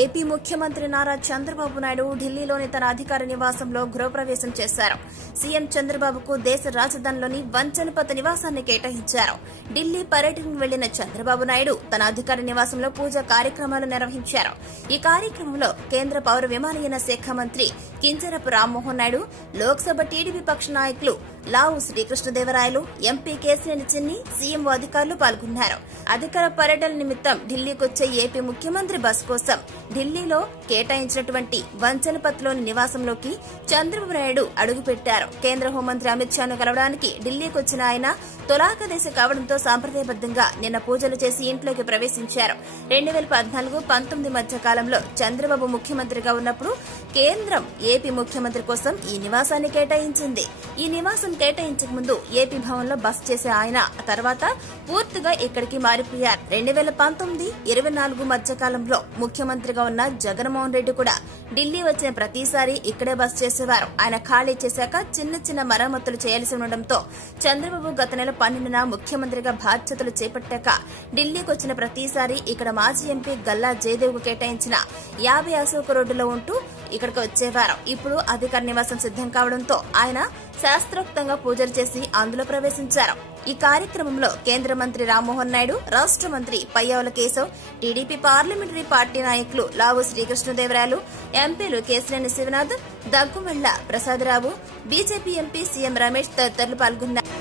AP ముఖ్యమంత్రి నారా చంద్రబాబు నాయుడు ఢిల్లీలోని తన అధికార నివాసంలో గృహప్రవేశం చేశారు. సీఎం చంద్రబాబుకు దేశ రాజధానిలోని వంచనపత నివాసాన్ని కేటాయించారు. ఢిల్లీ పర్యటనకు వెళ్లిన చంద్రబాబు నాయుడు తన అధికార నివాసంలో పూజా కార్యక్రమాలు నిర్వహించారు. ఈ కార్యక్రమంలో కేంద్ర పౌర విమానయాన శాఖ మంత్రి కింజరపు రామ్మోహన్ నాయుడు, లోక్సభ టీడీపీ పక్ష నాయకులు లావు శ్రీకృష్ణదేవరాయలు, ఎంపీ కేశినేని చిన్ని, సీఎంఓ అధికారులు పాల్గొన్నారు. అధికార పర్యటన నిమిత్తం ఢిల్లీకొచ్చే ఏపీ ముఖ్యమంత్రి బస్ కోసం ఢిల్లీలో కేటాయించినటువంటి వంచనపత్లోని నివాసంలోకి చంద్రబాబు నాయుడు అడుగుపెట్టారు. కేంద్ర హోంమంత్రి అమిత్ షాను కలవడానికి ఢిల్లీకొచ్చిన ఆయన తొలాకదేశ కావడంతో సాంప్రదాయబద్దంగా నిన్న పూజలు చేసి ఇంట్లోకి ప్రవేశించారు. 2014-19 మధ్య కాలంలో చంద్రబాబు ముఖ్యమంత్రిగా ఉన్నప్పుడు కేంద్రం ఏపీ ముఖ్యమంత్రి కోసం ఈ నివాసాన్ని కేటాయించింది. ఈ నివాసం కేటాయించక ముందు ఏపీ భవన్ లో బస చేసే ఆయన తర్వాత పూర్తిగా ఇక్కడికి మారిపోయారు. 2019-24 మధ్య కాలంలో ముఖ్యమంత్రిగా ఉన్న జగన్మోహన్ రెడ్డి కూడా ఢిల్లీ వచ్చిన ప్రతిసారి ఇక్కడే బస చేసేవారు. ఆయన ఖాళీ చేశాక చిన్న చిన్న మరమ్మతులు చేయాల్సి ఉండడంతో చంద్రబాబు గత నెల 12న ముఖ్యమంత్రిగా బాధ్యతలు చేపట్టాక ఢిల్లీకి వచ్చిన ప్రతిసారి ఇక్కడ మాజీ ఎంపీ గల్లా జయదేవ్కు కేటాయించిన 50 అశోక్ రోడ్డులో ఉంటూ ఇక్కడికి వచ్చేవారు. ఇప్పుడు అధికార నివాసం సిద్దం కావడంతో ఆయన శాస్త్రోక్తంగా పూజలు చేసి అందులో ప్రవేశించారు. ఈ కార్యక్రమంలో కేంద్ర మంత్రి రామ్మోహన్ నాయుడు, రాష్ట మంత్రి Payyavula Keshav, TDP parliamentary party నాయకులు లావు శ్రీకృష్ణదేవరాయలు, ఎంపీలు Kesineni Sivanath, Daggumalla Prasadarao, BJP MP CM Ramesh తదితరులు పాల్గొన్నారు.